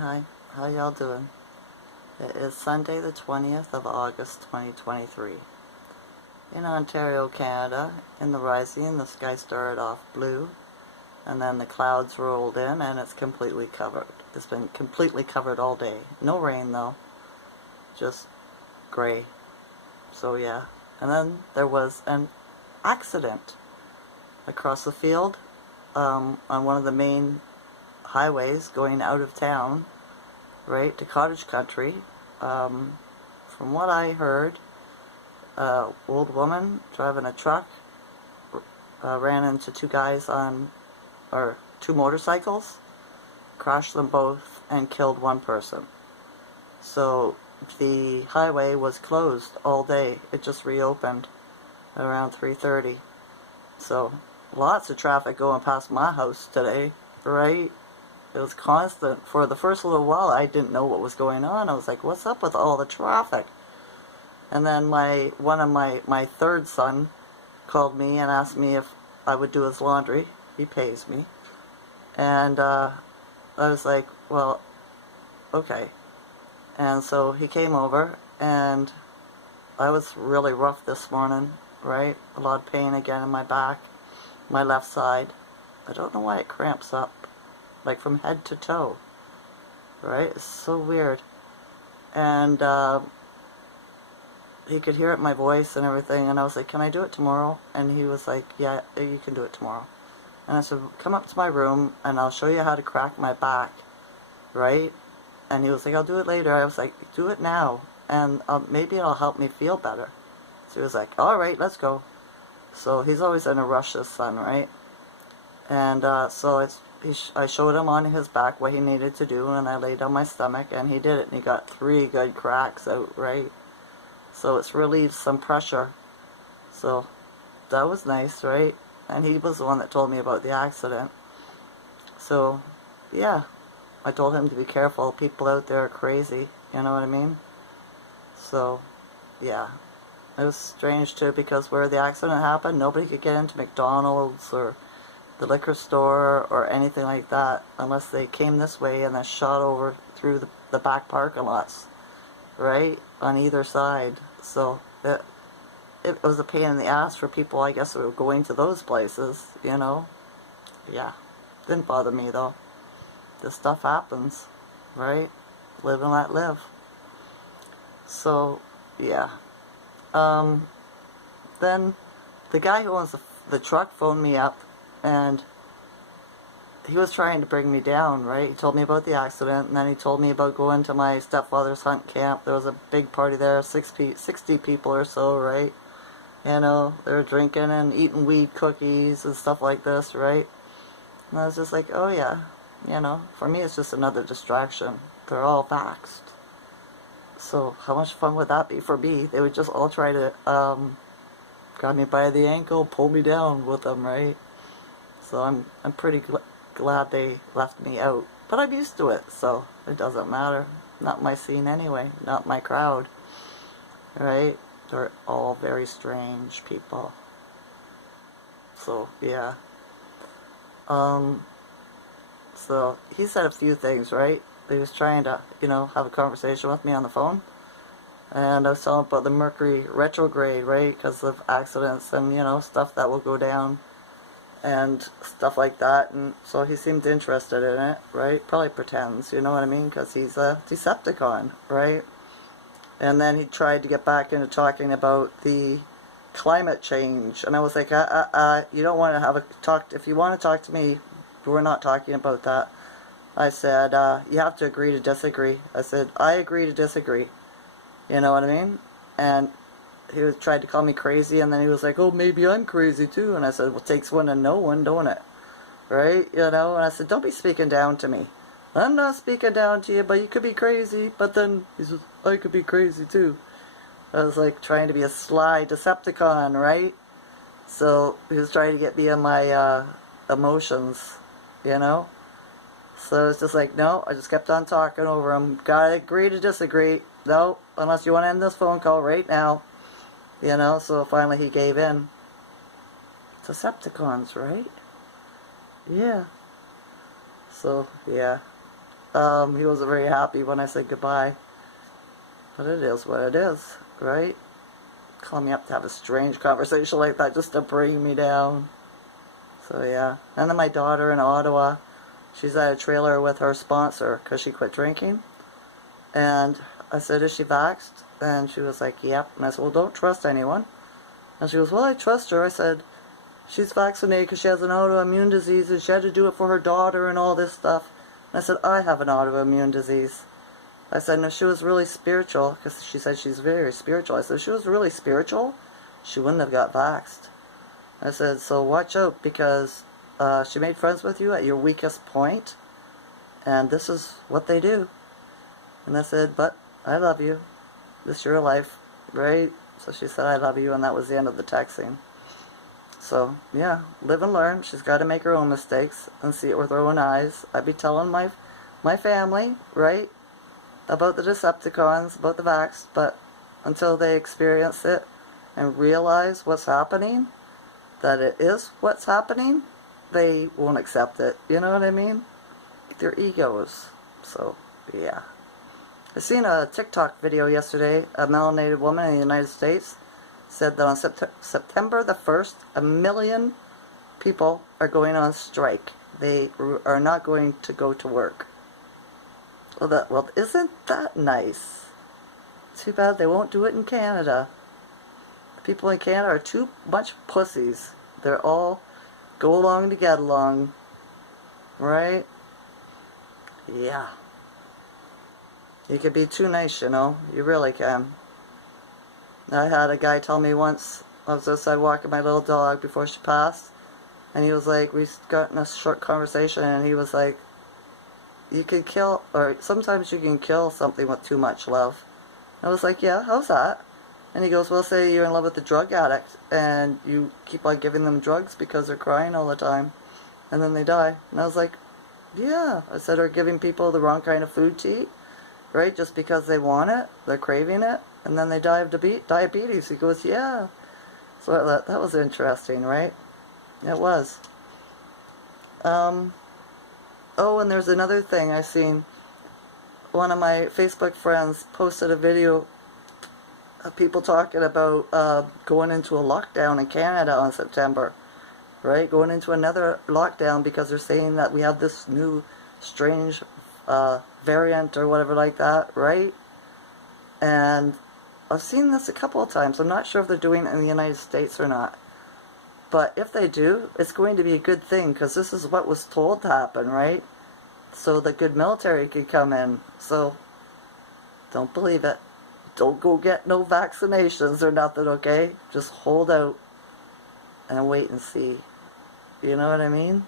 Hi, how y'all doing? It is Sunday the 20th of August 2023. In Ontario, Canada, in the rising, the sky started off blue, and then the clouds rolled in, and it's completely covered. It's been completely covered all day. No rain, though. Just gray. So, yeah. And then there was an accident across the field on one of the main highways going out of town, right, to cottage country. From what I heard, old woman driving a truck ran into two guys or two motorcycles, crashed them both, and killed one person. So the highway was closed all day. It just reopened around 3:30. So lots of traffic going past my house today, right? It was constant. For the first little while, I didn't know what was going on. I was like, what's up with all the traffic? And then one of my third son called me and asked me if I would do his laundry. He pays me. And I was like, well, okay. And so he came over, and I was really rough this morning, right? A lot of pain again in my back, my left side. I don't know why it cramps up, like from head to toe, right? It's so weird. And he could hear it in my voice and everything, and I was like, can I do it tomorrow? And he was like, yeah, you can do it tomorrow. And I said, come up to my room and I'll show you how to crack my back, right? And he was like, I'll do it later. I was like, do it now, and maybe it'll help me feel better. So he was like, all right, let's go. So he's always in a rush, this son, right? And so I showed him on his back what he needed to do, and I laid on my stomach, and he did it, and he got 3 good cracks out, right? So it's relieved some pressure. So that was nice, right? And he was the one that told me about the accident. So, yeah, I told him to be careful. People out there are crazy, you know what I mean? So, yeah. It was strange, too, because where the accident happened, nobody could get into McDonald's or the liquor store or anything like that unless they came this way and then shot over through the back parking lots, right, on either side. So it was a pain in the ass for people, I guess, who were going to those places, you know. Yeah, didn't bother me though. This stuff happens, right? Live and let live. So, yeah. Then the guy who owns the truck phoned me up, and he was trying to bring me down, right? He told me about the accident, and then he told me about going to my stepfather's hunt camp. There was a big party there, 60 people or so, right? You know, they were drinking and eating weed cookies and stuff like this, right? And I was just like, oh yeah, you know, for me it's just another distraction. They're all vaxxed. So how much fun would that be for me? They would just all try to grab me by the ankle, pull me down with them, right? So I'm pretty glad they left me out. But I'm used to it, so it doesn't matter. Not my scene anyway, not my crowd, right? They're all very strange people. So, yeah. So he said a few things, right? He was trying to, you know, have a conversation with me on the phone. And I was telling him about the Mercury retrograde, right? Because of accidents and, you know, stuff that will go down and stuff like that. And so he seemed interested in it, right? Probably pretends, you know what I mean? Because he's a Decepticon, right? And then he tried to get back into talking about the climate change. And I was like, you don't want to have a talk. If you want to talk to me, we're not talking about that. I said, you have to agree to disagree. I said, I agree to disagree. You know what I mean? And he tried to call me crazy, and then he was like, oh, maybe I'm crazy too. And I said, well, it takes one to know one, don't it? Right? You know? And I said, don't be speaking down to me. I'm not speaking down to you, but you could be crazy. But then he says, I could be crazy too. I was like trying to be a sly Decepticon, right? So he was trying to get me in my emotions, you know? So it's just like, no, I just kept on talking over him. Gotta agree to disagree. No, unless you want to end this phone call right now. You know, so finally he gave in. Decepticons, right? Yeah. So, yeah. He wasn't very happy when I said goodbye. But it is what it is, right? Call me up to have a strange conversation like that just to bring me down. So yeah. And then my daughter in Ottawa, she's at a trailer with her sponsor because she quit drinking. And I said, is she vaxxed? And she was like, yep. And I said, well, don't trust anyone. And she goes, well, I trust her. I said, she's vaccinated because she has an autoimmune disease and she had to do it for her daughter and all this stuff. And I said, I have an autoimmune disease. I said, no, she was really spiritual, because she said she's very spiritual. I said, if she was really spiritual, she wouldn't have got vaxxed. I said, so watch out, because she made friends with you at your weakest point, and this is what they do. And I said, but I love you. This is your life, right? So she said, I love you, and that was the end of the texting. So, yeah, live and learn. She's got to make her own mistakes and see it with her own eyes. I'd be telling my family, right, about the Decepticons, about the vax, but until they experience it and realize what's happening, that it is what's happening, they won't accept it. You know what I mean? Their egos. So, yeah. I seen a TikTok video yesterday. A melanated woman in the United States said that on September the 1st, 1 million people are going on strike. They are not going to go to work. Well, isn't that nice? Too bad they won't do it in Canada. The people in Canada are too much pussies. They're all go along to get along. Right? Yeah. You can be too nice, you know. You really can. I had a guy tell me once, I was outside walking my little dog before she passed, and he was like, we got in a short conversation, and he was like, you can kill, or sometimes you can kill something with too much love. I was like, yeah, how's that? And he goes, well, say you're in love with a drug addict, and you keep on giving them drugs because they're crying all the time, and then they die. And I was like, yeah. I said, or giving people the wrong kind of food to eat, right, just because they want it, they're craving it, and then they die of diabetes. He goes, yeah. So I thought, that was interesting, right? It was. Oh, and there's another thing I seen. One of my Facebook friends posted a video of people talking about going into a lockdown in Canada in September, right? Going into another lockdown because they're saying that we have this new strange variant or whatever like that, right? And I've seen this a couple of times. I'm not sure if they're doing it in the United States or not. But if they do, it's going to be a good thing, because this is what was told to happen, right? So the good military could come in. So don't believe it. Don't go get no vaccinations or nothing, okay? Just hold out and wait and see. You know what I mean?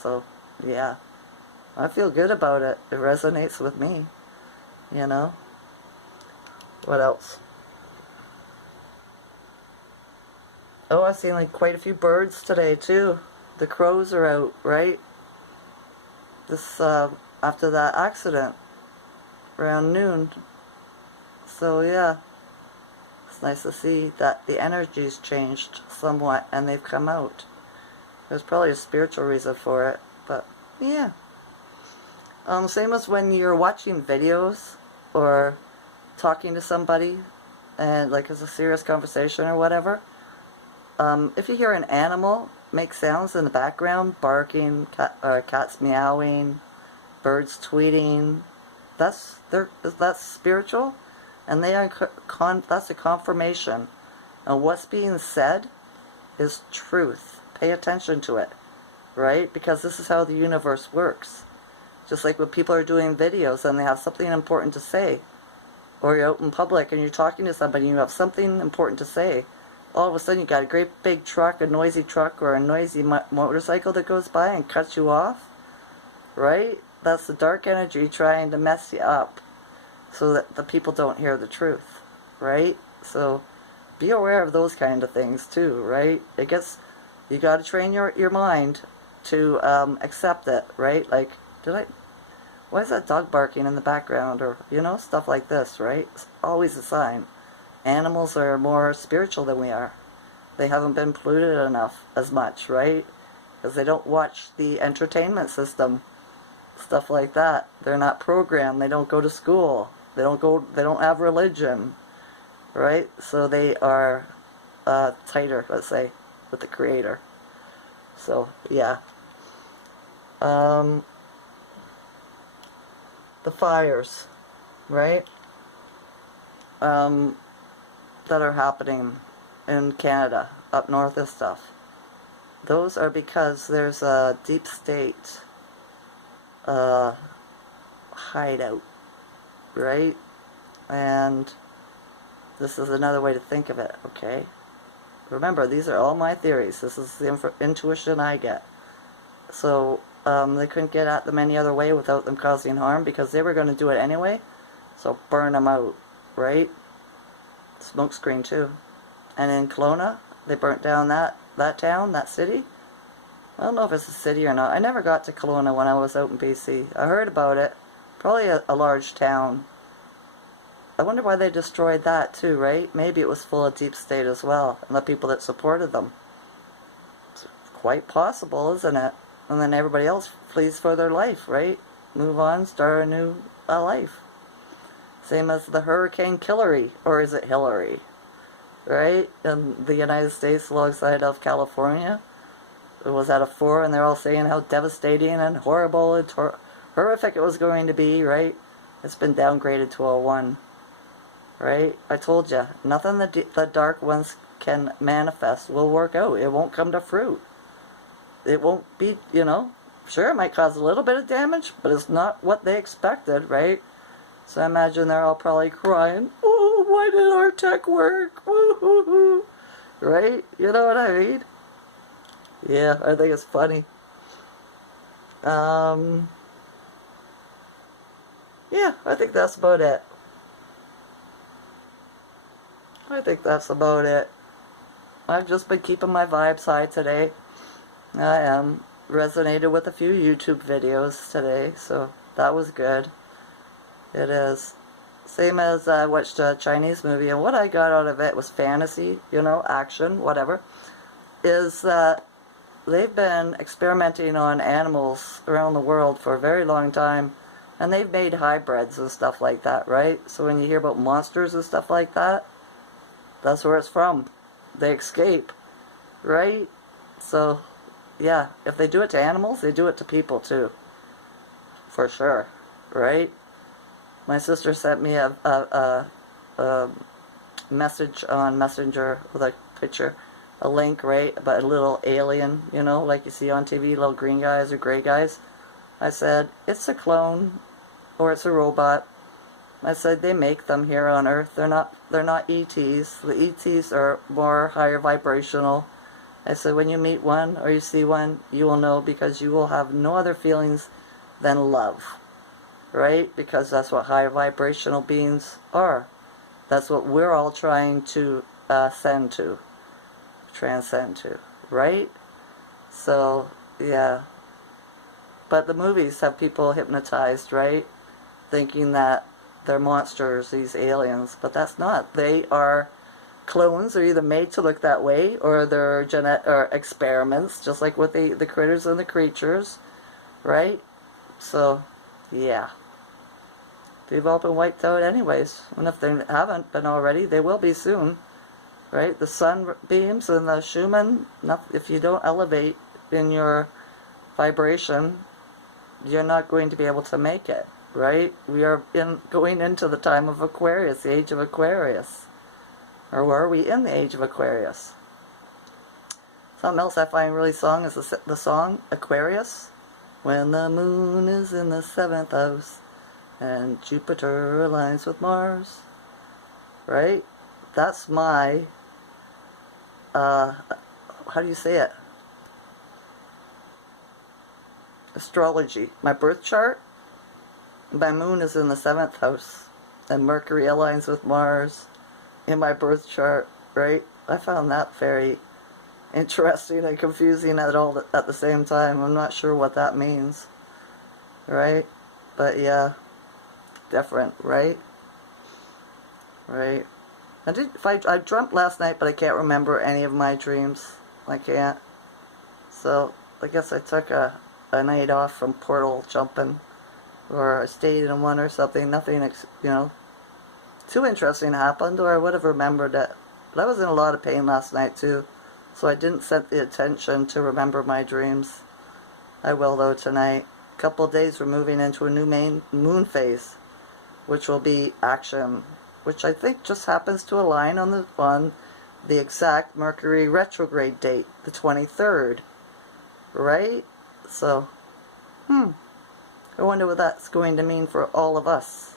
So, yeah. I feel good about it. It resonates with me. You know? What else? Oh, I've seen like quite a few birds today too. The crows are out, right? This after that accident around noon. So yeah, it's nice to see that the energy's changed somewhat and they've come out. There's probably a spiritual reason for it, but yeah. Same as when you're watching videos or talking to somebody and like it's a serious conversation or whatever. If you hear an animal make sounds in the background, barking, cats meowing, birds tweeting, that's spiritual, and they are that's a confirmation. And what's being said is truth. Pay attention to it, right? Because this is how the universe works. Just like when people are doing videos and they have something important to say, or you're out in public and you're talking to somebody and you have something important to say, all of a sudden you got a great big truck, a noisy truck, or a noisy motorcycle that goes by and cuts you off, right? That's the dark energy trying to mess you up so that the people don't hear the truth, right? So be aware of those kind of things too, right? You got to train your mind to accept it, right? Like, why is that dog barking in the background, or, you know, stuff like this, right? It's always a sign. Animals are more spiritual than we are. They haven't been polluted enough as much, right? Because they don't watch the entertainment system. stuff like that. They're not programmed. They don't go to school. They don't have religion, right? So they are tighter, let's say, with the Creator. So, yeah. The fires, right? That are happening in Canada, up north and stuff. Those are because there's a deep state hideout, right? And this is another way to think of it, okay? Remember, these are all my theories. This is the intuition I get. So, they couldn't get at them any other way without them causing harm, because they were going to do it anyway. So burn them out, right? Smoke screen too. And in Kelowna, they burnt down that town, that city. I don't know if it's a city or not. I never got to Kelowna when I was out in BC. I heard about it. Probably a large town. I wonder why they destroyed that too, right? Maybe it was full of deep state as well, and the people that supported them. It's quite possible, isn't it? And then everybody else flees for their life, right? Move on, start a new life. Same as the Hurricane Hillary, or is it Hillary? Right? In the United States alongside of California. It was at a 4, and they're all saying how devastating and horrible and horrific it was going to be, right? It's been downgraded to a 1. Right? I told you, nothing the dark ones can manifest will work out. It won't come to fruit. It won't be, you know, sure, it might cause a little bit of damage, but it's not what they expected, right? So I imagine they're all probably crying, oh, why did our tech work? Woo-hoo-hoo. Right? You know what I mean? Yeah, I think it's funny. Yeah, I think that's about it. I think that's about it. I've just been keeping my vibes high today. I resonated with a few YouTube videos today, so that was good. It is. Same as I watched a Chinese movie, and what I got out of it was fantasy, you know, action, whatever, is that they've been experimenting on animals around the world for a very long time, and they've made hybrids and stuff like that, right? So when you hear about monsters and stuff like that, that's where it's from. They escape, right? So, yeah, if they do it to animals, they do it to people too. For sure, right? My sister sent me a message on Messenger with a picture, a link, right, about a little alien, you know, like you see on TV, little green guys or gray guys. I said, it's a clone, or it's a robot. I said, they make them here on Earth. They're not ETs. The ETs are more higher vibrational. I said, when you meet one or you see one, you will know, because you will have no other feelings than love. Right? Because that's what higher vibrational beings are. That's what we're all trying to transcend to. Right? So, yeah. But the movies have people hypnotized, right? Thinking that they're monsters, these aliens, but that's not. They are clones. They're either made to look that way, or they're or experiments, just like with the critters and the creatures, right? So, yeah. They've all been wiped out anyways, and if they haven't been already, they will be soon, right? The sun beams and the Schumann, if you don't elevate in your vibration, you're not going to be able to make it. Right? We are going into the time of Aquarius, the age of Aquarius. Or were we in the age of Aquarius? Something else I find really strong is the song Aquarius. When the moon is in the 7th house and Jupiter aligns with Mars. Right? That's my, how do you say it? Astrology. My birth chart. My moon is in the 7th house, and Mercury aligns with Mars in my birth chart, right? I found that very interesting and confusing at the same time. I'm not sure what that means, right? But yeah, different, right? Right. I dreamt last night, but I can't remember any of my dreams. I can't. So I guess I took a night off from portal jumping. or I stayed in one or something, nothing, too interesting happened, or I would have remembered it. But I was in a lot of pain last night too, so I didn't set the attention to remember my dreams. I will though tonight. A couple of days we're moving into a new moon phase, which will be action, which I think just happens to align on the exact Mercury retrograde date, the 23rd, right? So, I wonder what that's going to mean for all of us,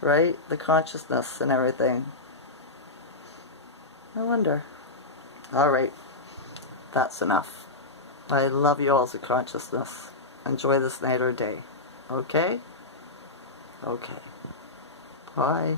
right? The consciousness and everything. I wonder. Alright, that's enough. I love you all as a consciousness. Enjoy this night or day. Okay? Okay. Bye.